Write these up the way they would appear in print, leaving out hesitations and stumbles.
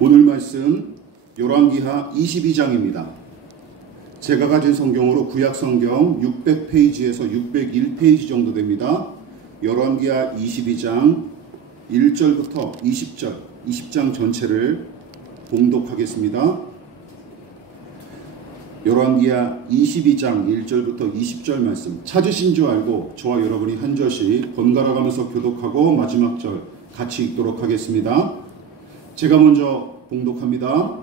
오늘 말씀 열왕기하 22장입니다. 제가 가진 성경으로 구약성경 600페이지에서 601페이지 정도 됩니다. 열왕기하 22장 1절부터 20절, 20장 전체를 봉독하겠습니다. 열왕기하 22장 1절부터 20절 말씀 찾으신 줄 알고 저와 여러분이 한 절씩 번갈아 가면서 교독하고 마지막 절 같이 읽도록 하겠습니다. 제가 먼저 봉독합니다.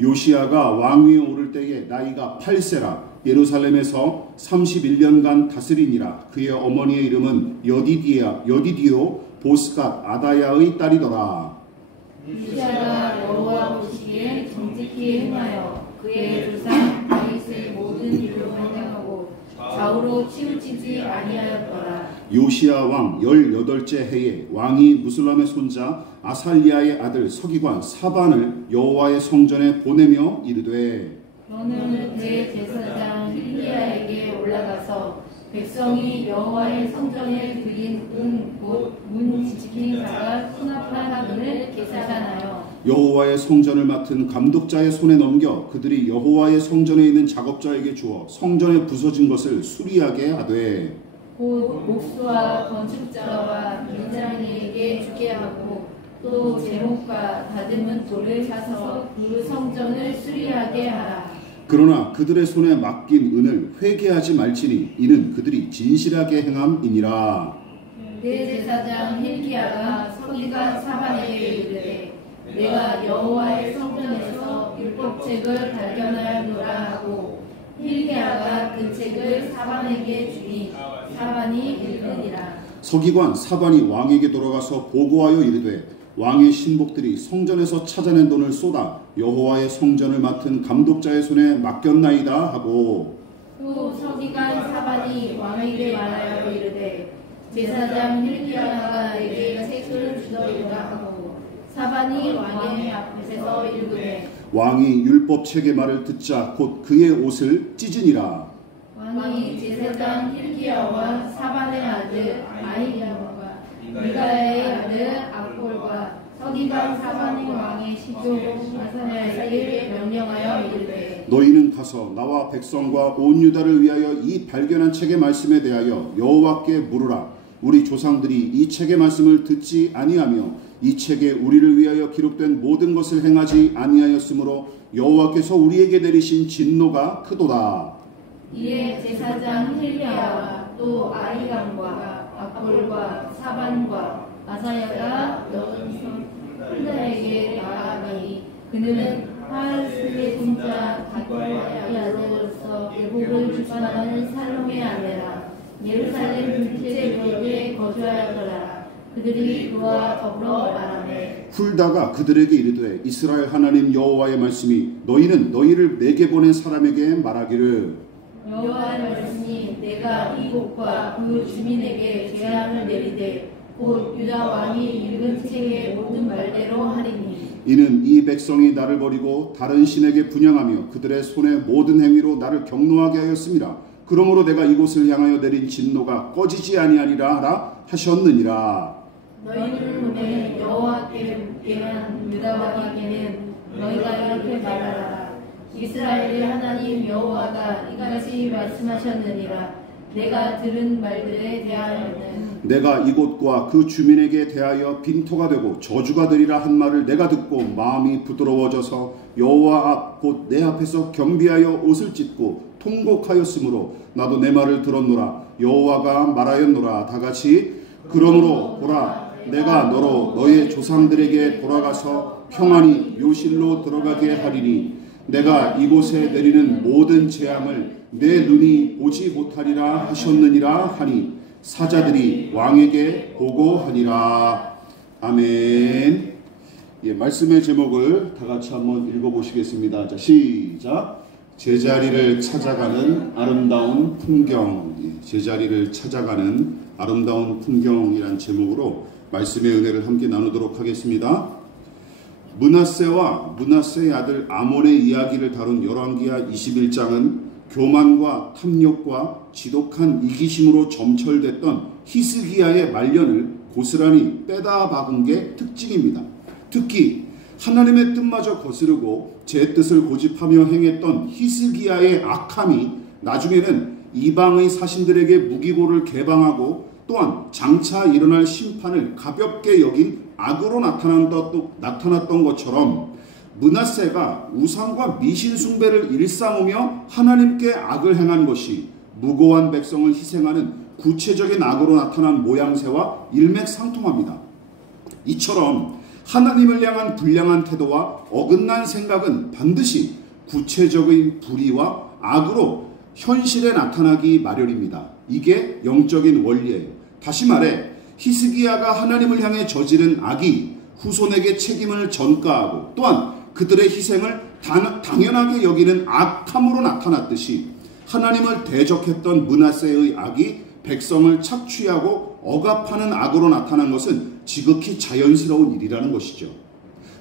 요시야가 왕위에 오를 때에 나이가 8세라 예루살렘에서 31년간 다스리니라. 그의 어머니의 이름은 여디디오 보스갓 아다야의 딸이더라. 요시야가 여호와 보시기에 정직히 행하여 그의 조상 다윗의 모든 일을 행하고 좌우로 치우치지 아니하였더라. 요시야 왕 18째 해에 왕이 무슬람의 손자 아살리아의 아들 서기관 사반을 여호와의 성전에 보내며 이르되 너는 대제사장 힐기야에게 올라가서 백성이 여호와의 성전에 드린 곧 문 지키는 자가 수납한 은을 계산하여 여호와의 성전을 맡은 감독자의 손에 넘겨 그들이 여호와의 성전에 있는 작업자에게 주어 성전에 부서진 것을 수리하게 하되 곧 목수와 건축자와 민장에게 주게 하고 또 제목과 다듬은 돌을 사서 그 성전을 수리하게 하라. 그러나 그들의 손에 맡긴 은을 회개하지 말지니 이는 그들이 진실하게 행함이니라. 대제사장 힐기야가 서기관 사반에게 이르되 내가 여호와의 성전에서 율법책을 발견하였노라 하고 힐기야가 그 책을 사반에게 주니 사반이 읽으니라. 서기관 사반이 왕에게 돌아가서 보고하여 이르되 왕의 신복들이 성전에서 찾아낸 돈을 쏟아 여호와의 성전을 맡은 감독자의 손에 맡겼나이다 하고 또 서기관 사반이 왕에게 말하여 이르되 제사장 힐기야가 내게 책을 주더이다 하고 사반이 왕의 앞에서 읽으되 왕이 율법책의 말을 듣자 곧 그의 옷을 찢으니라. 왕이 제사장 힐기야와 사반의 아들 아히야와 미가야의 아들 악볼과 서기관 사반이 왕의 시조 아사랴에게 명령하여 이르되 너희는 가서 나와 백성과 온 유다를 위하여 이 발견한 책의 말씀에 대하여 여호와께 물으라. 우리 조상들이 이 책의 말씀을 듣지 아니하며 이 책에 우리를 위하여 기록된 모든 것을 행하지 아니하였으므로 여호와께서 우리에게 내리신 진노가 크도다. 이에 제사장 힐기야와 또 아히감과 악볼과 사반과 아사야가 여호와의 힐기야에게 나아가니 그는 하스의 손자 다윗의 아들로서 애국을 주관하는 살롬의 아내라. 예루살렘 둘째 지역에 거주하였더라. 그들이 그와 더불어 말하매 훌다가 그들에게 이르되 이스라엘 하나님 여호와의 말씀이 너희는 너희를 내게 보낸 사람에게 말하기를 여호와의 말씀이 내가 이 곳과 그 주민에게 재앙을 내리되 곧 유다 왕이 읽은 책의 모든 말대로 하리니 이는 이 백성이 나를 버리고 다른 신에게 분향하며 그들의 손의 모든 행위로 나를 경노하게 하였습니다. 그러므로 내가 이곳을 향하여 내린 진노가 꺼지지 아니하리라 하라 하셨느니라. 너희를 보내 여호와께만 유다 왕에게는 너희가 이렇게 말하라. 이스라엘의 하나님 여호와가 이같이 말씀하셨느니라. 내가 들은 말들에 대하여는 내가 이곳과 그 주민에게 대하여 빈토가 되고 저주가 되리라 한 말을 내가 듣고 마음이 부드러워져서 여호와 앞 곧 내 앞에서 경비하여 옷을 찢고 통곡하였으므로 나도 내 말을 들었노라. 여호와가 말하였노라. 다같이 그러므로 보라 내가 너로 너의 조상들에게 돌아가서 평안히 묘실로 들어가게 하리니 내가 이곳에 내리는 모든 재앙을 내 눈이 보지 못하리라 하셨느니라 하니 사자들이 왕에게 보고하니라. 아멘. 예, 말씀의 제목을 다 같이 한번 읽어보시겠습니다. 자, 시작. 제자리를 찾아가는 아름다운 풍경. 예, 제자리를 찾아가는 아름다운 풍경이란 제목으로 말씀의 은혜를 함께 나누도록 하겠습니다. 므낫세와 므낫세의 아들 아몬의 이야기를 다룬 열왕기하 21장은 교만과 탐욕과 지독한 이기심으로 점철됐던 히스기야의 말년을 고스란히 빼다 박은 게 특징입니다. 특히 하나님의 뜻마저 거스르고 제 뜻을 고집하며 행했던 히스기야의 악함이 나중에는 이방의 사신들에게 무기고를 개방하고 또한 장차 일어날 심판을 가볍게 여긴 악으로 나타났던 것처럼 므낫세가 우상과 미신 숭배를 일삼으며 하나님께 악을 행한 것이 무고한 백성을 희생하는 구체적인 악으로 나타난 모양새와 일맥상통합니다. 이처럼 하나님을 향한 불량한 태도와 어긋난 생각은 반드시 구체적인 불의와 악으로 현실에 나타나기 마련입니다. 이게 영적인 원리예요. 다시 말해 히스기야가 하나님을 향해 저지른 악이 후손에게 책임을 전가하고 또한 그들의 희생을 당연하게 여기는 악함으로 나타났듯이 하나님을 대적했던 므낫세의 악이 백성을 착취하고 억압하는 악으로 나타난 것은 지극히 자연스러운 일이라는 것이죠.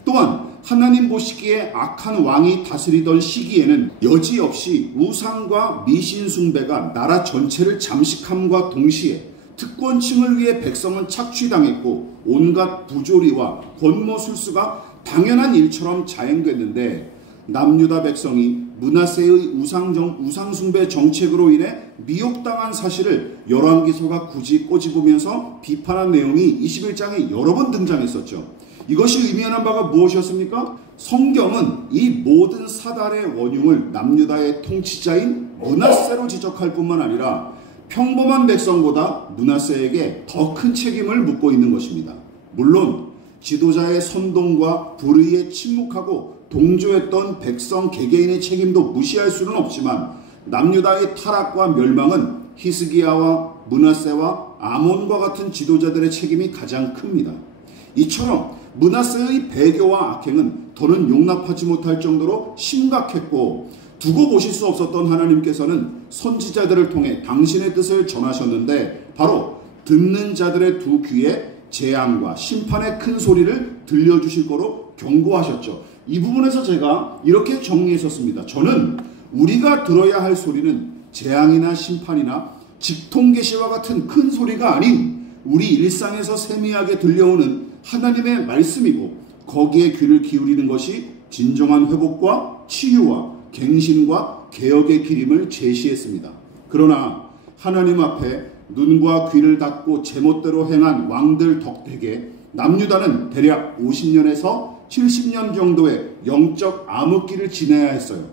또한 하나님 보시기에 악한 왕이 다스리던 시기에는 여지없이 우상과 미신 숭배가 나라 전체를 잠식함과 동시에 특권층을 위해 백성은 착취당했고 온갖 부조리와 권모술수가 당연한 일처럼 자행됐는데 남유다 백성이 므낫세의 우상숭배 정책으로 인해 미혹당한 사실을 열왕기서가 굳이 꼬집으면서 비판한 내용이 21장에 여러 번 등장했었죠. 이것이 의미하는 바가 무엇이었습니까? 성경은 이 모든 사달의 원흉을 남유다의 통치자인 므낫세로 지적할 뿐만 아니라 평범한 백성보다 므낫세에게 더 큰 책임을 묻고 있는 것입니다. 물론 지도자의 선동과 불의에 침묵하고 동조했던 백성 개개인의 책임도 무시할 수는 없지만 남유다의 타락과 멸망은 히스기야와 므낫세와 아몬과 같은 지도자들의 책임이 가장 큽니다. 이처럼 므낫세의 배교와 악행은 더는 용납하지 못할 정도로 심각했고 두고 보실 수 없었던 하나님께서는 선지자들을 통해 당신의 뜻을 전하셨는데 바로 듣는 자들의 두 귀에 재앙과 심판의 큰 소리를 들려주실 거로 경고하셨죠. 이 부분에서 제가 이렇게 정리했었습니다. 저는 우리가 들어야 할 소리는 재앙이나 심판이나 직통계시와 같은 큰 소리가 아닌 우리 일상에서 세미하게 들려오는 하나님의 말씀이고 거기에 귀를 기울이는 것이 진정한 회복과 치유와 갱신과 개혁의 길임을 제시했습니다. 그러나 하나님 앞에 눈과 귀를 닫고 제멋대로 행한 왕들 덕택에 남유다는 대략 50년에서 70년 정도의 영적 암흑기를 지내야 했어요.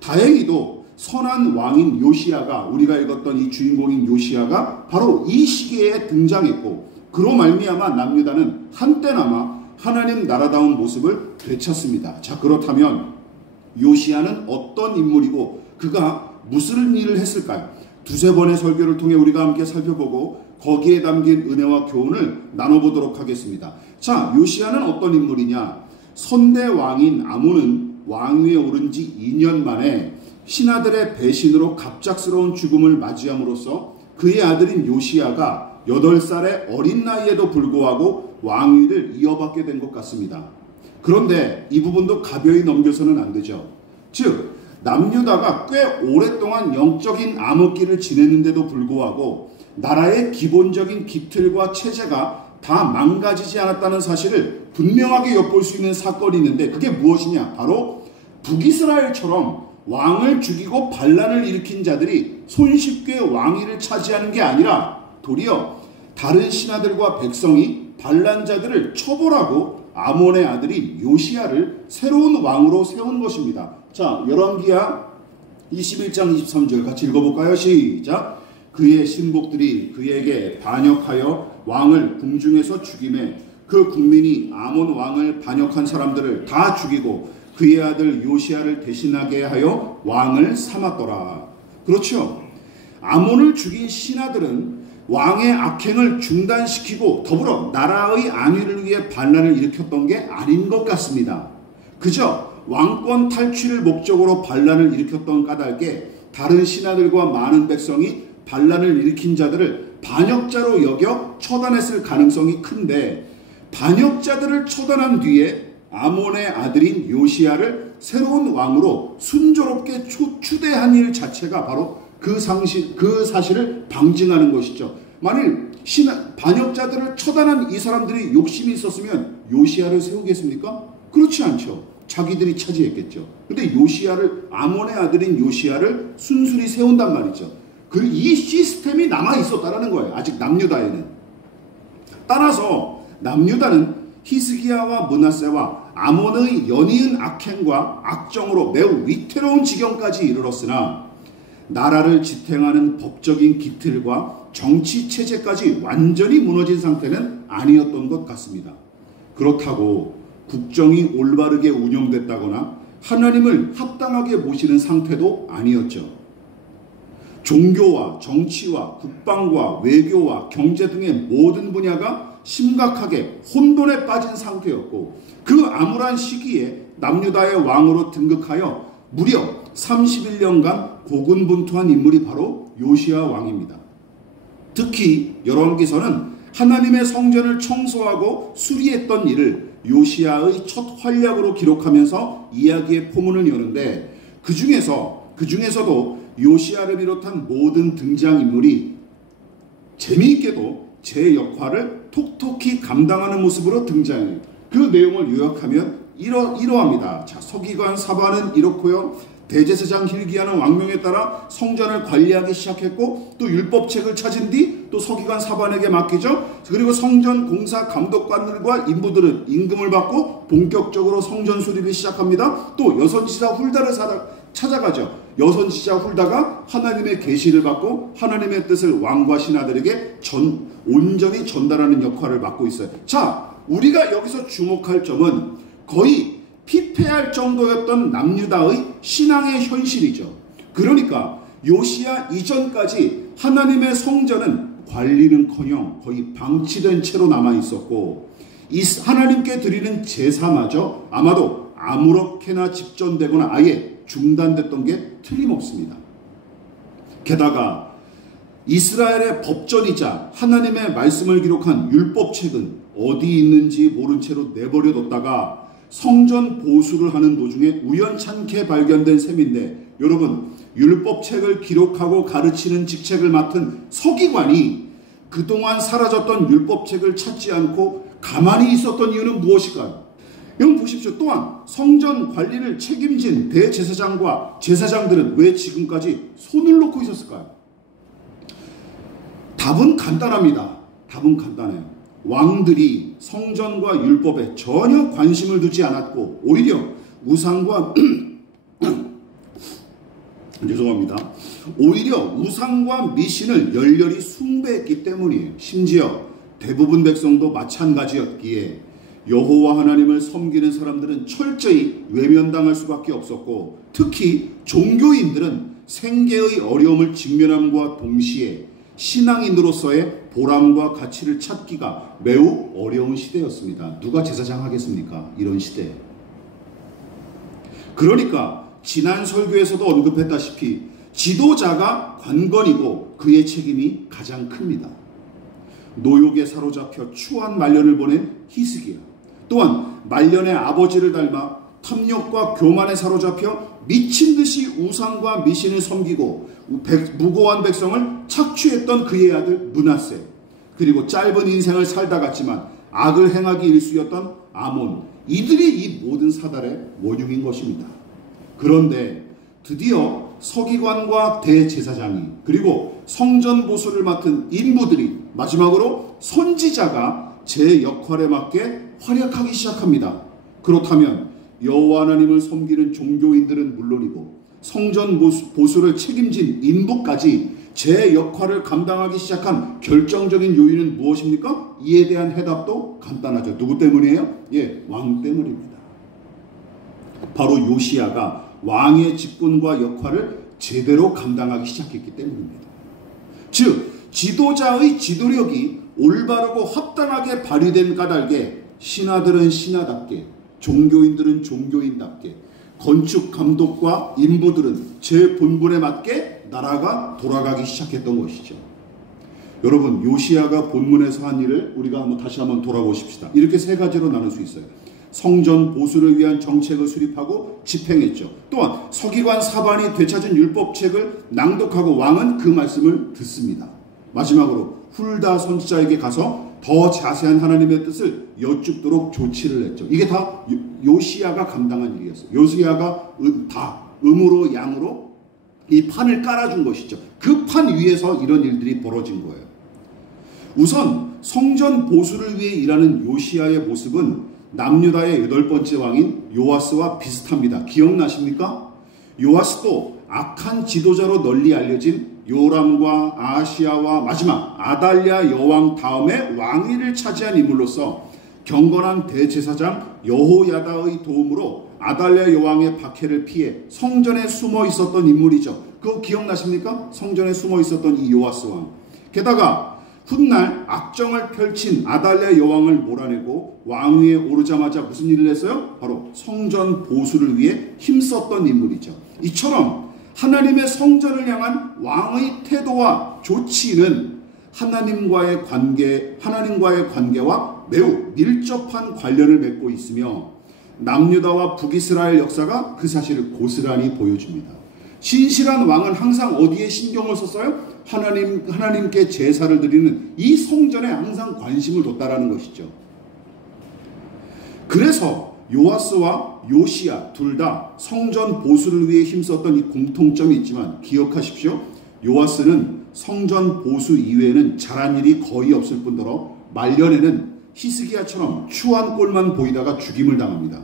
다행히도 선한 왕인 요시야가, 우리가 읽었던 이 주인공인 요시야가 바로 이 시기에 등장했고 그로 말미암아 남유다는 한때나마 하나님 나라다운 모습을 되찾습니다. 자, 그렇다면 요시야는 어떤 인물이고 그가 무슨 일을 했을까요? 두세 번의 설교를 통해 우리가 함께 살펴보고 거기에 담긴 은혜와 교훈을 나눠보도록 하겠습니다. 자, 요시야는 어떤 인물이냐? 선대 왕인 아몬은 왕위에 오른 지 2년 만에 신하들의 배신으로 갑작스러운 죽음을 맞이함으로써 그의 아들인 요시야가 8살의 어린 나이에도 불구하고 왕위를 이어받게 된 것 같습니다. 그런데 이 부분도 가벼이 넘겨서는 안 되죠. 즉 남유다가 꽤 오랫동안 영적인 암흑기를 지냈는데도 불구하고 나라의 기본적인 기틀과 체제가 다 망가지지 않았다는 사실을 분명하게 엿볼 수 있는 사건이 있는데 그게 무엇이냐? 바로 북이스라엘처럼 왕을 죽이고 반란을 일으킨 자들이 손쉽게 왕위를 차지하는 게 아니라 도리어 다른 신하들과 백성이 반란자들을 처벌하고 아몬의 아들이 요시야를 새로운 왕으로 세운 것입니다. 자, 열왕기하 21장 23절 같이 읽어볼까요? 시작. 그의 신복들이 그에게 반역하여 왕을 궁중에서 죽이매 그 국민이 아몬 왕을 반역한 사람들을 다 죽이고 그의 아들 요시야를 대신하게 하여 왕을 삼았더라. 그렇죠. 아몬을 죽인 신하들은 왕의 악행을 중단시키고 더불어 나라의 안위를 위해 반란을 일으켰던 게 아닌 것 같습니다. 그저 왕권 탈취를 목적으로 반란을 일으켰던 까닭에 다른 신하들과 많은 백성이 반란을 일으킨 자들을 반역자로 여겨 처단했을 가능성이 큰데 반역자들을 처단한 뒤에 아몬의 아들인 요시야를 새로운 왕으로 순조롭게 추대한 일 자체가 바로 그 사실을 방증하는 것이죠. 만일 반역자들을 처단한 이 사람들이 욕심이 있었으면 요시야를 세우겠습니까? 그렇지 않죠. 자기들이 차지했겠죠. 근데 요시야를, 아몬의 아들인 요시야를 순순히 세운단 말이죠. 이 시스템이 남아 있었다라는 거예요. 아직 남유다에는. 따라서 남유다는 히스기야와 므낫세와 아몬의 연이은 악행과 악정으로 매우 위태로운 지경까지 이르렀으나 나라를 지탱하는 법적인 기틀과 정치 체제까지 완전히 무너진 상태는 아니었던 것 같습니다. 그렇다고 국정이 올바르게 운영됐다거나 하나님을 합당하게 모시는 상태도 아니었죠. 종교와 정치와 국방과 외교와 경제 등의 모든 분야가 심각하게 혼돈에 빠진 상태였고, 그 암울한 시기에 남유다의 왕으로 등극하여 무려 31년간 고군분투한 인물이 바로 요시야 왕입니다. 특히 열왕기서는 하나님의 성전을 청소하고 수리했던 일을 요시야의 첫 활약으로 기록하면서 이야기의 포문을 여는데, 그중에서도 요시야를 비롯한 모든 등장인물이 재미있게도 제 역할을 톡톡히 감당하는 모습으로 등장해요. 그 내용을 요약하면 이러합니다. 자, 서기관 사반은 이렇고요. 대제사장 hil기야는 왕명에 따라 성전을 관리하기 시작했고, 또 율법책을 찾은 뒤 또 서기관 사반에게 맡기죠. 그리고 성전 공사 감독관들과 인부들은 임금을 받고 본격적으로 성전 수립을 시작합니다. 또 여선지자 훌다를 찾아가죠. 여선지자 훌다가 하나님의 계시를 받고 하나님의 뜻을 왕과 신하들에게 온전히 전달하는 역할을 맡고 있어요. 자, 우리가 여기서 주목할 점은 거의 피폐할 정도였던 남유다의 신앙의 현실이죠. 그러니까 요시야 이전까지 하나님의 성전은 관리는커녕 거의 방치된 채로 남아있었고, 이 하나님께 드리는 제사마저 아마도 아무렇게나 집전되거나 아예 중단됐던 게 틀림없습니다. 게다가 이스라엘의 법전이자 하나님의 말씀을 기록한 율법책은 어디 있는지 모른 채로 내버려뒀다가 성전 보수를 하는 도중에 우연찮게 발견된 셈인데, 여러분, 율법책을 기록하고 가르치는 직책을 맡은 서기관이 그동안 사라졌던 율법책을 찾지 않고 가만히 있었던 이유는 무엇일까요? 여러분 보십시오. 또한 성전 관리를 책임진 대제사장과 제사장들은 왜 지금까지 손을 놓고 있었을까요? 답은 간단합니다. 답은 간단해요. 왕들이 성전과 율법에 전혀 관심을 두지 않았고, 오히려 우상과 오히려 우상과 미신을 열렬히 숭배했기 때문이에요. 심지어 대부분 백성도 마찬가지였기에 여호와 하나님을 섬기는 사람들은 철저히 외면당할 수밖에 없었고, 특히 종교인들은 생계의 어려움을 직면함과 동시에 신앙인으로서의 보람과 가치를 찾기가 매우 어려운 시대였습니다. 누가 제사장 하겠습니까? 이런 시대에. 그러니까 지난 설교에서도 언급했다시피 지도자가 관건이고 그의 책임이 가장 큽니다. 노욕에 사로잡혀 추한 말년을 보낸 히스기야, 또한 말년의 아버지를 닮아 탐욕과 교만에 사로잡혀 미친 듯이 우상과 미신을 섬기고 무고한 백성을 착취했던 그의 아들 므낫세, 그리고 짧은 인생을 살다 갔지만 악을 행하기 일쑤였던 아몬, 이들이 이 모든 사달의 원흉인 것입니다. 그런데 드디어 서기관과 대제사장이, 그리고 성전 보수를 맡은 인부들이, 마지막으로 선지자가 제 역할에 맞게 활약하기 시작합니다. 그렇다면 여호와 하나님을 섬기는 종교인들은 물론이고 성전 보수를 책임진 인부까지 제 역할을 감당하기 시작한 결정적인 요인은 무엇입니까? 이에 대한 해답도 간단하죠. 누구 때문이에요? 왕 때문입니다. 바로 요시야가 왕의 직분과 역할을 제대로 감당하기 시작했기 때문입니다. 즉, 지도자의 지도력이 올바르고 합당하게 발휘된 까닭에 신하들은 신하답게, 종교인들은 종교인답게, 건축 감독과 인부들은 제 본분에 맞게 나라가 돌아가기 시작했던 것이죠. 여러분, 요시야가 본문에서 한 일을 우리가 다시 한번 돌아보십시다. 이렇게 세 가지로 나눌 수 있어요. 성전 보수를 위한 정책을 수립하고 집행했죠. 또한 서기관 사반이 되찾은 율법책을 낭독하고 왕은 그 말씀을 듣습니다. 마지막으로 훌다 선지자에게 가서 더 자세한 하나님의 뜻을 여쭙도록 조치를 했죠. 이게 다 요시야가 감당한 일이었어요. 요시야가 다 음으로 양으로 이 판을 깔아준 것이죠. 그 판 위에서 이런 일들이 벌어진 거예요. 우선 성전 보수를 위해 일하는 요시야의 모습은 남유다의 8번째 왕인 요아스와 비슷합니다. 기억나십니까? 요아스도 악한 지도자로 널리 알려진 요람과 아하시야와 마지막 아달랴 여왕 다음에 왕위를 차지한 인물로서 경건한 대제사장 여호야다의 도움으로 아달랴 여왕의 박해를 피해 성전에 숨어 있었던 인물이죠. 그거 기억나십니까? 성전에 숨어 있었던 이 요아스 왕. 게다가 훗날 악정을 펼친 아달랴 여왕을 몰아내고 왕위에 오르자마자 무슨 일을 했어요? 바로 성전 보수를 위해 힘썼던 인물이죠. 이처럼 하나님의 성전을 향한 왕의 태도와 조치는 하나님과의 관계와 매우 밀접한 관련을 맺고 있으며 남유다와 북이스라엘 역사가 그 사실을 고스란히 보여줍니다. 신실한 왕은 항상 어디에 신경을 썼어요? 하나님께 제사를 드리는 이 성전에 항상 관심을 뒀다라는 것이죠. 그래서 요아스와 요시야 둘 다 성전 보수를 위해 힘썼던 이 공통점이 있지만 기억하십시오. 요아스는 성전 보수 이외에는 잘한 일이 거의 없을 뿐더러 말년에는 히스기야처럼 추한 꼴만 보이다가 죽임을 당합니다.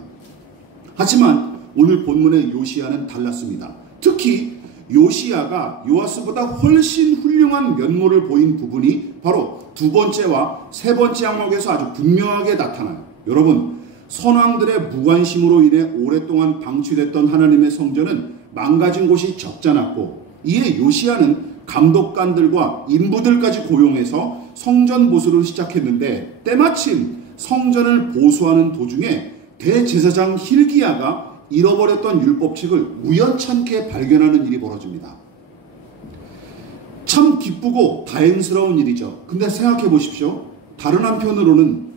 하지만 오늘 본문의 요시야는 달랐습니다. 특히 요시야가 요아스보다 훨씬 훌륭한 면모를 보인 부분이 바로 2번째와 3번째 항목에서 아주 분명하게 나타나요. 여러분, 선왕들의 무관심으로 인해 오랫동안 방치됐던 하나님의 성전은 망가진 곳이 적지 않았고, 이에 요시야는 감독관들과 인부들까지 고용해서 성전 보수를 시작했는데, 때마침 성전을 보수하는 도중에 대제사장 hil기야가 잃어버렸던 율법책을 우연찮게 발견하는 일이 벌어집니다. 참 기쁘고 다행스러운 일이죠. 근데 생각해 보십시오. 다른 한편으로는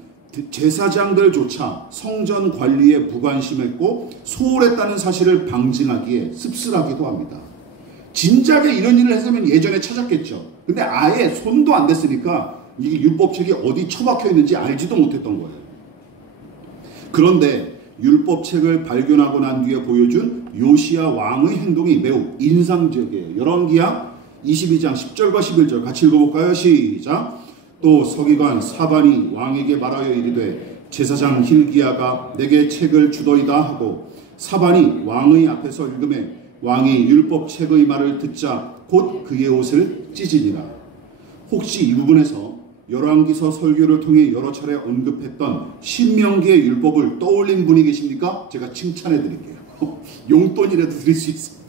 제사장들조차 성전 관리에 무관심했고 소홀했다는 사실을 방증하기에 씁쓸하기도 합니다. 진작에 이런 일을 했으면 예전에 찾았겠죠. 근데 아예 손도 안 댔으니까 이게 율법책이 어디 처박혀 있는지 알지도 못했던 거예요. 그런데 율법책을 발견하고 난 뒤에 보여준 요시야 왕의 행동이 매우 인상적이에요. 열왕기하 22장 10절과 11절 같이 읽어볼까요? 시작. 또 서기관 사반이 왕에게 말하여 이르되 제사장 hil기야가 내게 책을 주더이다 하고 사반이 왕의 앞에서 읽음에 왕이 율법책의 말을 듣자 곧 그의 옷을 찢으니라. 혹시 이 부분에서 열왕기서 설교를 통해 여러 차례 언급했던 신명기의 율법을 떠올린 분이 계십니까? 제가 칭찬해 드릴게요. 용돈이라도 드릴 수 있습니다.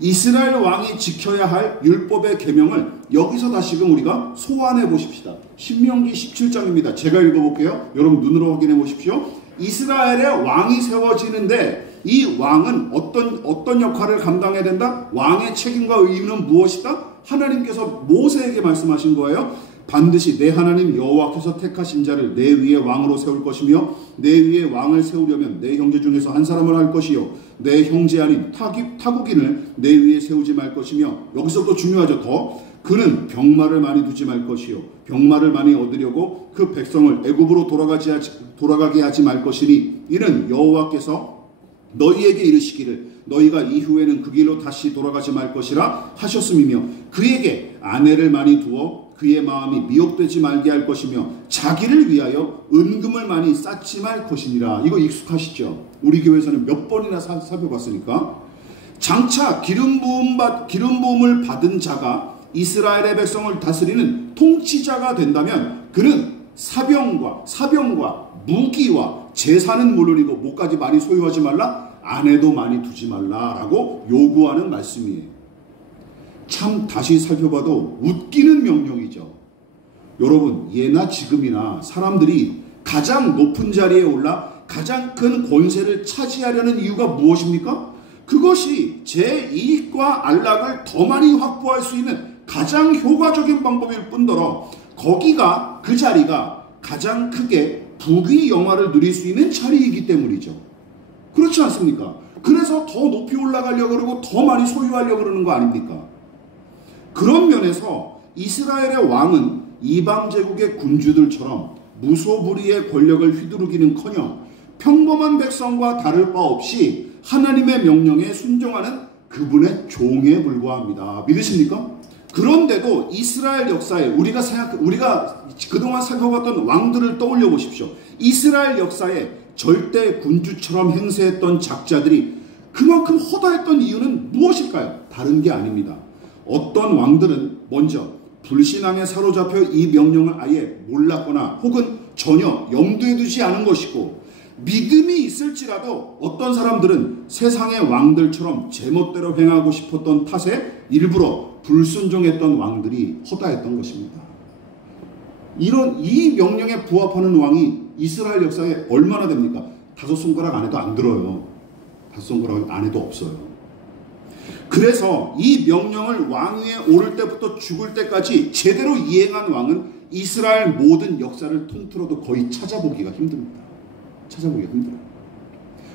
이스라엘 왕이 지켜야 할 율법의 계명을 여기서 다시금 우리가 소환해 보십시다. 신명기 17장입니다. 제가 읽어볼게요. 여러분 눈으로 확인해 보십시오. 이스라엘의 왕이 세워지는데 이 왕은 어떤 역할을 감당해야 된다? 왕의 책임과 의무는 무엇이다? 하나님께서 모세에게 말씀하신 거예요. 반드시 내 하나님 여호와께서 택하신 자를 내 위에 왕으로 세울 것이며 내 위에 왕을 세우려면 내 형제 중에서 한 사람을 할 것이요 내 형제 아닌 타국인을 내 위에 세우지 말 것이며, 여기서 또 중요하죠. 더 그는 병마를 많이 두지 말 것이요 병마를 많이 얻으려고 그 백성을 애굽으로 돌아가게 하지 말 것이니 이는 여호와께서 너희에게 이르시기를 너희가 이후에는 그 길로 다시 돌아가지 말 것이라 하셨음이며, 그에게 아내를 많이 두어 그의 마음이 미혹되지 말게 할 것이며 자기를 위하여 은금을 많이 쌓지 말 것이니라. 이거 익숙하시죠? 우리 교회에서는 몇 번이나 살펴봤으니까. 장차 기름 부음을 받은 자가 이스라엘의 백성을 다스리는 통치자가 된다면 그는 사병과 무기와 재산은 물론이고 뭐까지 많이 소유하지 말라, 아내도 많이 두지 말라라고 요구하는 말씀이에요. 참 다시 살펴봐도 웃기는 명령이죠. 여러분, 예나 지금이나 사람들이 가장 높은 자리에 올라 가장 큰 권세를 차지하려는 이유가 무엇입니까? 그것이 제 이익과 안락을 더 많이 확보할 수 있는 가장 효과적인 방법일 뿐더러 거기가, 그 자리가 가장 크게 부귀 영화를 누릴 수 있는 자리이기 때문이죠. 그렇지 않습니까? 그래서 더 높이 올라가려고 그러고 더 많이 소유하려고 그러는 거 아닙니까? 그런 면에서 이스라엘의 왕은 이방 제국의 군주들처럼 무소불위의 권력을 휘두르기는커녕 평범한 백성과 다를 바 없이 하나님의 명령에 순종하는 그분의 종에 불과합니다. 믿으십니까? 그런데도 이스라엘 역사에 우리가 그동안 살펴봤던 왕들을 떠올려 보십시오. 이스라엘 역사에 절대 군주처럼 행세했던 작자들이 그만큼 허다했던 이유는 무엇일까요? 다른 게 아닙니다. 어떤 왕들은 먼저 불신앙에 사로잡혀 이 명령을 아예 몰랐거나 혹은 전혀 염두에 두지 않은 것이고, 믿음이 있을지라도 어떤 사람들은 세상의 왕들처럼 제멋대로 행하고 싶었던 탓에 일부러 불순종했던 왕들이 허다했던 것입니다. 이 명령에 부합하는 왕이 이스라엘 역사에 얼마나 됩니까? 5손가락 안에도 안 들어요. 5손가락 안에도 없어요. 그래서 이 명령을 왕위에 오를 때부터 죽을 때까지 제대로 이행한 왕은 이스라엘 모든 역사를 통틀어도 거의 찾아보기가 힘듭니다. 찾아보기가 힘들어요.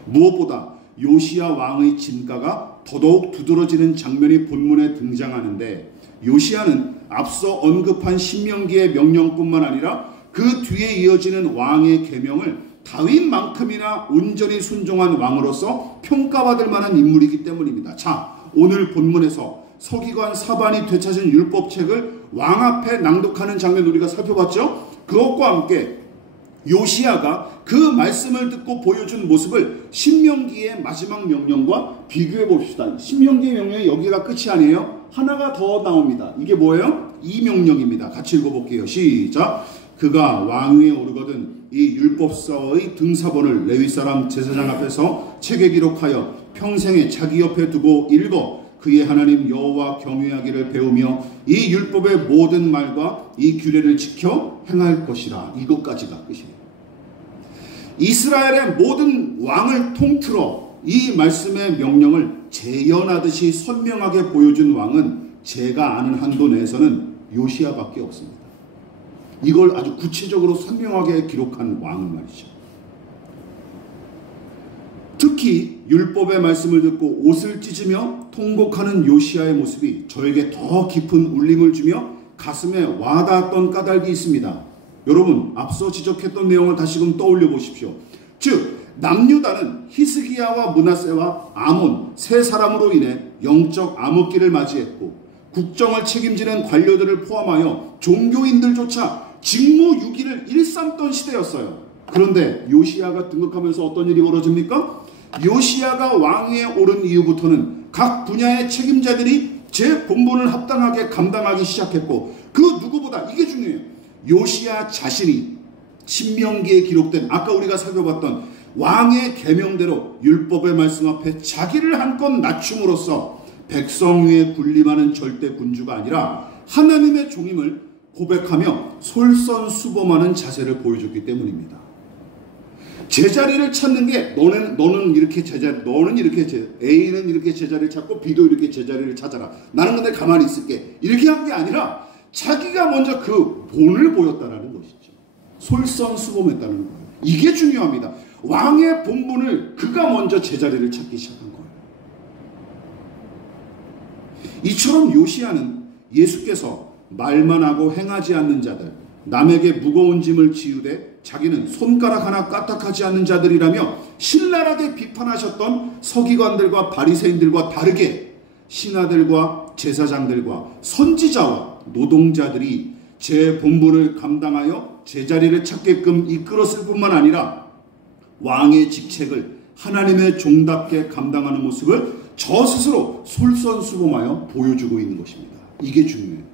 무엇보다 요시야 왕의 진가가 더더욱 두드러지는 장면이 본문에 등장하는데, 요시야는 앞서 언급한 신명기의 명령뿐만 아니라 그 뒤에 이어지는 왕의 계명을 다윗만큼이나 온전히 순종한 왕으로서 평가받을 만한 인물이기 때문입니다. 자, 오늘 본문에서 서기관 사반이 되찾은 율법책을 왕 앞에 낭독하는 장면 우리가 살펴봤죠? 그것과 함께 요시야가 그 말씀을 듣고 보여준 모습을 신명기의 마지막 명령과 비교해 봅시다. 신명기의 명령이 여기가 끝이 아니에요. 하나가 더 나옵니다. 이게 뭐예요? 이 명령입니다. 같이 읽어볼게요. 시작. 그가 왕위에 오르거든 이 율법서의 등사본을 레위 사람 제사장 앞에서 책에 기록하여 평생에 자기 옆에 두고 읽어 그의 하나님 여호와 경외하기를 배우며 이 율법의 모든 말과 이 규례를 지켜 행할 것이라. 이것까지가 끝이에요. 이스라엘의 모든 왕을 통틀어 이 말씀의 명령을 재현하듯이 선명하게 보여준 왕은 제가 아는 한도 내에서는 요시야밖에 없습니다. 이걸 아주 구체적으로 선명하게 기록한 왕은 말이죠. 특히 율법의 말씀을 듣고 옷을 찢으며 통곡하는 요시야의 모습이 저에게 더 깊은 울림을 주며 가슴에 와닿았던 까닭이 있습니다. 여러분, 앞서 지적했던 내용을 다시금 떠올려 보십시오. 즉, 남유다는 히스기야와 므낫세와 아몬 세 사람으로 인해 영적 암흑기를 맞이했고, 국정을 책임지는 관료들을 포함하여 종교인들조차 직무유기를 일삼던 시대였어요. 그런데 요시야가 등극하면서 어떤 일이 벌어집니까? 요시야가 왕위에 오른 이후부터는 각 분야의 책임자들이 제 본분을 합당하게 감당하기 시작했고, 그 누구보다 이게 중요해요. 요시야 자신이 신명기에 기록된 아까 우리가 살펴봤던 왕의 계명대로 율법의 말씀 앞에 자기를 한껏 낮춤으로써 백성 위에 군림하는 절대 군주가 아니라 하나님의 종임을 고백하며 솔선수범하는 자세를 보여줬기 때문입니다. 제자리를 찾는 게 너는 이렇게 A는 이렇게 제자리를 찾고 B도 이렇게 제자리를 찾아라. 나는 근데 가만히 있을게. 이렇게 한 게 아니라 자기가 먼저 그 본을 보였다라는 것이죠. 솔선수범했다는 거예요. 이게 중요합니다. 왕의 본분을 그가 먼저 제자리를 찾기 시작한 거예요. 이처럼 요시야는 예수께서 말만 하고 행하지 않는 자들, 남에게 무거운 짐을 지우되 자기는 손가락 하나 까딱하지 않는 자들이라며 신랄하게 비판하셨던 서기관들과 바리새인들과 다르게 신하들과 제사장들과 선지자와 노동자들이 제 본분을 감당하여 제자리를 찾게끔 이끌었을 뿐만 아니라 왕의 직책을 하나님의 종답게 감당하는 모습을 저 스스로 솔선수범하여 보여주고 있는 것입니다. 이게 중요해요.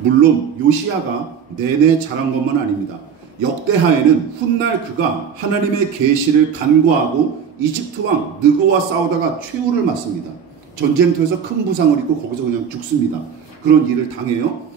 물론 요시야가 내내 잘한 것만 아닙니다. 역대하에는 훗날 그가 하나님의 계시를 간구하고 이집트 왕 느고와 싸우다가 최후를 맞습니다. 전쟁터에서 큰 부상을 입고 거기서 그냥 죽습니다. 그런 일을 당해요.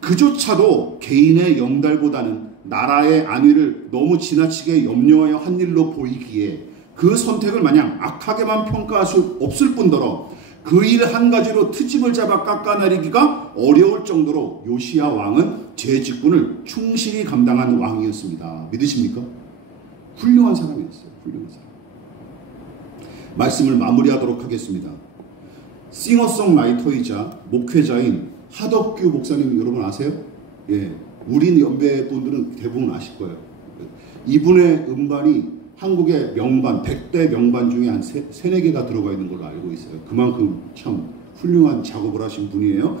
그조차도 개인의 영달보다는 나라의 안위를 너무 지나치게 염려하여 한 일로 보이기에 그 선택을 마냥 악하게만 평가할 수 없을 뿐더러 그 일 한 가지로 트집을 잡아 깎아내리기가 어려울 정도로 요시야 왕은 제 직분을 충실히 감당한 왕이었습니다. 믿으십니까? 훌륭한 사람이었어요. 훌륭한 사람. 말씀을 마무리하도록 하겠습니다. 싱어송라이터이자 목회자인 하덕규 목사님 여러분 아세요? 예, 우리 연배 분들은 대부분 아실 거예요. 이분의 음반이 한국의 명반, 100대 명반 중에 한 3-4개가 들어가 있는 걸로 알고 있어요. 그만큼 참 훌륭한 작업을 하신 분이에요.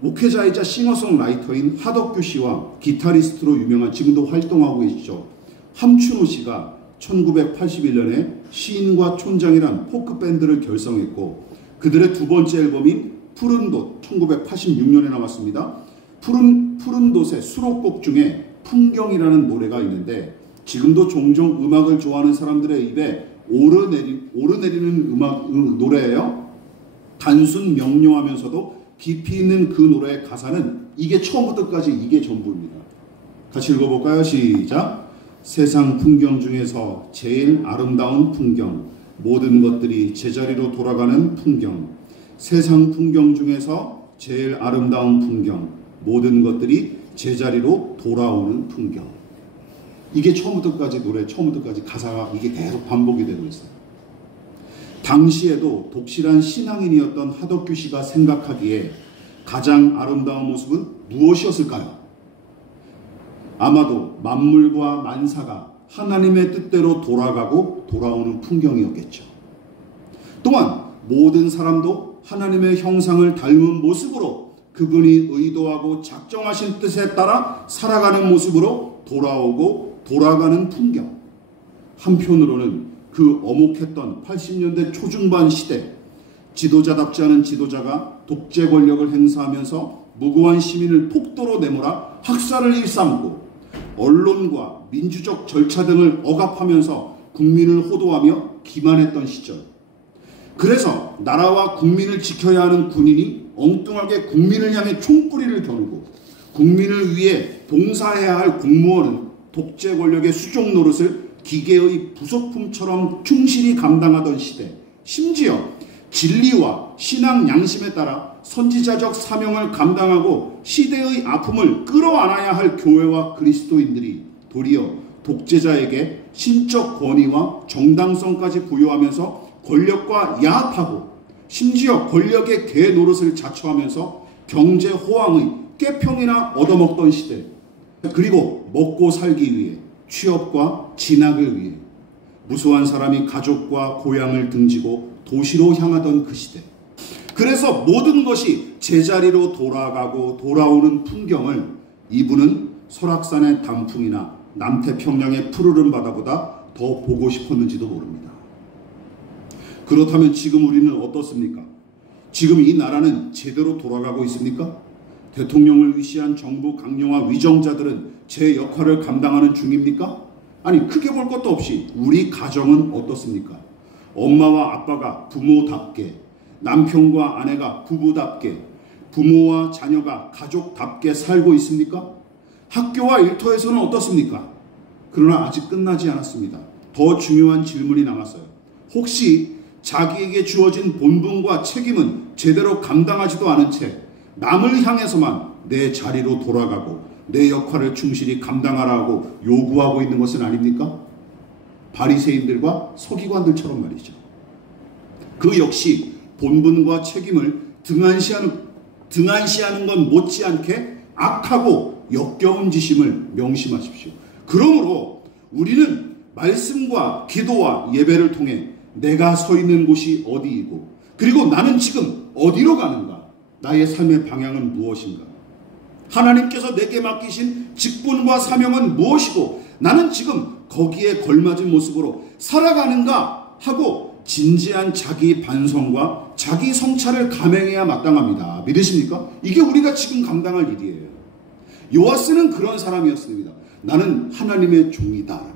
목회자이자 싱어송라이터인 하덕규 씨와 기타리스트로 유명한, 지금도 활동하고 계시죠, 함춘호 씨가 1981년에 시인과 촌장이란 포크밴드를 결성했고, 그들의 두 번째 앨범인 푸른돛 1986년에 나왔습니다. 푸른돛의 수록곡 중에 풍경이라는 노래가 있는데, 지금도 종종 음악을 좋아하는 사람들의 입에 오르내리는 노래예요. 단순 명료하면서도 깊이 있는 그 노래의 가사는 이게 처음부터까지 이게 전부입니다. 같이 읽어볼까요? 시작. 세상 풍경 중에서 제일 아름다운 풍경, 모든 것들이 제자리로 돌아가는 풍경. 세상 풍경 중에서 제일 아름다운 풍경, 모든 것들이 제자리로 돌아오는 풍경. 이게 처음부터까지 노래, 처음부터까지 가사가 이게 계속 반복이 되고 있어요. 당시에도 독실한 신앙인이었던 하덕규 씨가 생각하기에 가장 아름다운 모습은 무엇이었을까요? 아마도 만물과 만사가 하나님의 뜻대로 돌아가고 돌아오는 풍경이었겠죠. 또한 모든 사람도 하나님의 형상을 닮은 모습으로 그분이 의도하고 작정하신 뜻에 따라 살아가는 모습으로 돌아오고 돌아가는 풍경. 한편으로는 그 어목했던 80년대 초중반 시대, 지도자답지 않은 지도자가 독재 권력을 행사하면서 무고한 시민을 폭도로 내몰아 학살을 일삼고, 언론과 민주적 절차 등을 억압하면서 국민을 호도하며 기만했던 시절. 그래서 나라와 국민을 지켜야 하는 군인이 엉뚱하게 국민을 향해 총구리를 겨누고, 국민을 위해 봉사해야 할 공무원은 독재 권력의 수종 노릇을 기계의 부속품처럼 충실히 감당하던 시대, 심지어 진리와 신앙 양심에 따라 선지자적 사명을 감당하고 시대의 아픔을 끌어안아야 할 교회와 그리스도인들이 도리어 독재자에게 신적 권위와 정당성까지 부여하면서 권력과 야합하고, 심지어 권력의 개 노릇을 자처하면서 경제 호황의 깨평이나 얻어먹던 시대, 그리고 먹고 살기 위해, 취업과 진학을 위해 무수한 사람이 가족과 고향을 등지고 도시로 향하던 그 시대. 그래서 모든 것이 제자리로 돌아가고 돌아오는 풍경을 이분은 설악산의 단풍이나 남태평양의 푸르른 바다보다 더 보고 싶었는지도 모릅니다. 그렇다면 지금 우리는 어떻습니까? 지금 이 나라는 제대로 돌아가고 있습니까? 대통령을 위시한 정부 강령화 위정자들은 제 역할을 감당하는 중입니까? 아니, 크게 볼 것도 없이 우리 가정은 어떻습니까? 엄마와 아빠가 부모답게, 남편과 아내가 부부답게, 부모와 자녀가 가족답게 살고 있습니까? 학교와 일터에서는 어떻습니까? 그러나 아직 끝나지 않았습니다. 더 중요한 질문이 남았어요. 혹시 자기에게 주어진 본분과 책임은 제대로 감당하지도 않은 채 남을 향해서만 내 자리로 돌아가고 내 역할을 충실히 감당하라고 요구하고 있는 것은 아닙니까? 바리새인들과 서기관들처럼 말이죠. 그 역시 본분과 책임을 등한시하는 건 못지않게 악하고 역겨운 짓임을 명심하십시오. 그러므로 우리는 말씀과 기도와 예배를 통해 내가 서 있는 곳이 어디이고, 그리고 나는 지금 어디로 가는가, 나의 삶의 방향은 무엇인가, 하나님께서 내게 맡기신 직분과 사명은 무엇이고 나는 지금 거기에 걸맞은 모습으로 살아가는가 하고 진지한 자기 반성과 자기 성찰을 감행해야 마땅합니다. 믿으십니까? 이게 우리가 지금 감당할 일이에요. 요아스는 그런 사람이었습니다. 나는 하나님의 종이다.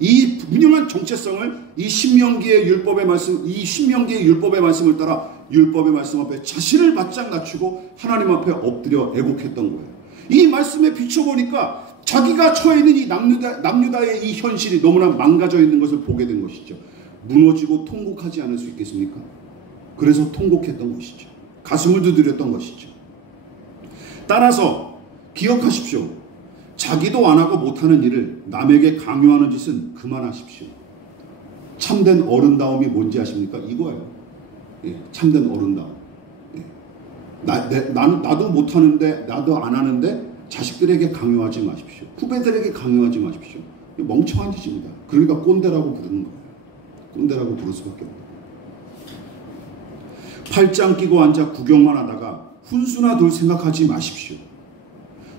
이 분명한 정체성을 이 신명기의 율법의 말씀을 따라 율법의 말씀 앞에 자신을 바짝 낮추고 하나님 앞에 엎드려 애곡했던 거예요. 이 말씀에 비춰보니까 자기가 처해 있는 이 남유다의 이 현실이 너무나 망가져 있는 것을 보게 된 것이죠. 무너지고 통곡하지 않을 수 있겠습니까? 그래서 통곡했던 것이죠. 가슴을 두드렸던 것이죠. 따라서 기억하십시오. 자기도 안 하고 못하는 일을 남에게 강요하는 짓은 그만하십시오. 참된 어른다움이 뭔지 아십니까? 이거예요. 예, 참된 어른다움. 예. 나도 못하는데, 나도 안 하는데 자식들에게 강요하지 마십시오. 후배들에게 강요하지 마십시오. 멍청한 짓입니다. 그러니까 꼰대라고 부르는 거예요. 꼰대라고 부를 수밖에 없어요. 팔짱 끼고 앉아 구경만 하다가 훈수나 둘 생각하지 마십시오.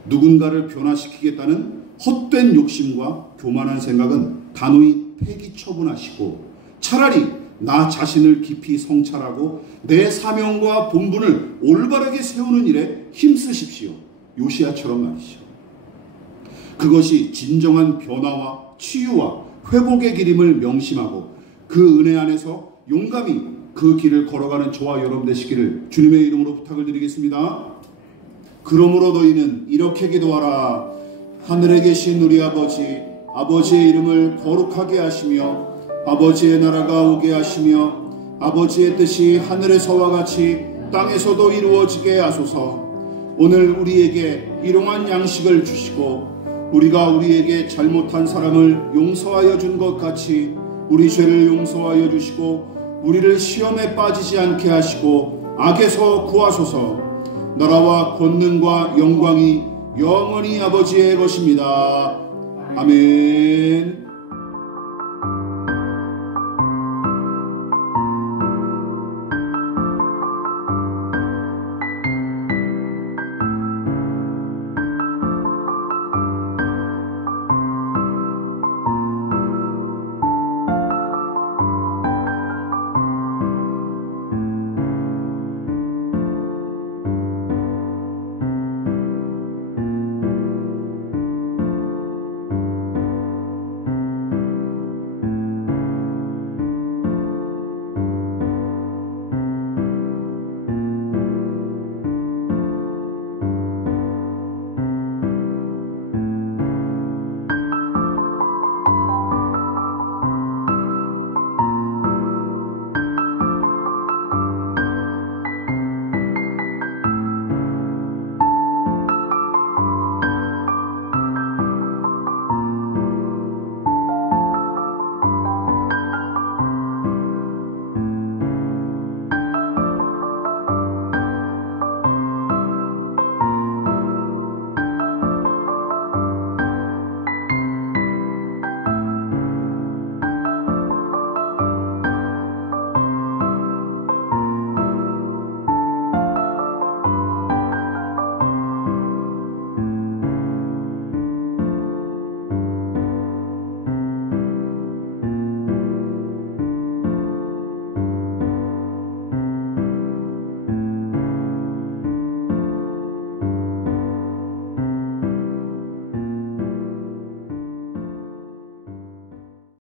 누군가를 변화시키겠다는 헛된 욕심과 교만한 생각은 단호히 폐기 처분하시고 차라리 나 자신을 깊이 성찰하고 내 사명과 본분을 올바르게 세우는 일에 힘쓰십시오. 요시야처럼 말이죠. 그것이 진정한 변화와 치유와 회복의 길임을 명심하고 그 은혜 안에서 용감히 그 길을 걸어가는 저와 여러분 되시기를 주님의 이름으로 부탁을 드리겠습니다. 그러므로 너희는 이렇게 기도하라. 하늘에 계신 우리 아버지, 아버지의 이름을 거룩하게 하시며 아버지의 나라가 오게 하시며 아버지의 뜻이 하늘에서와 같이 땅에서도 이루어지게 하소서. 오늘 우리에게 일용할 양식을 주시고 우리가 우리에게 잘못한 사람을 용서하여 준 것 같이 우리 죄를 용서하여 주시고 우리를 시험에 빠지지 않게 하시고 악에서 구하소서. 나라와 권능과 영광이 영원히 아버지의 것입니다. 아멘.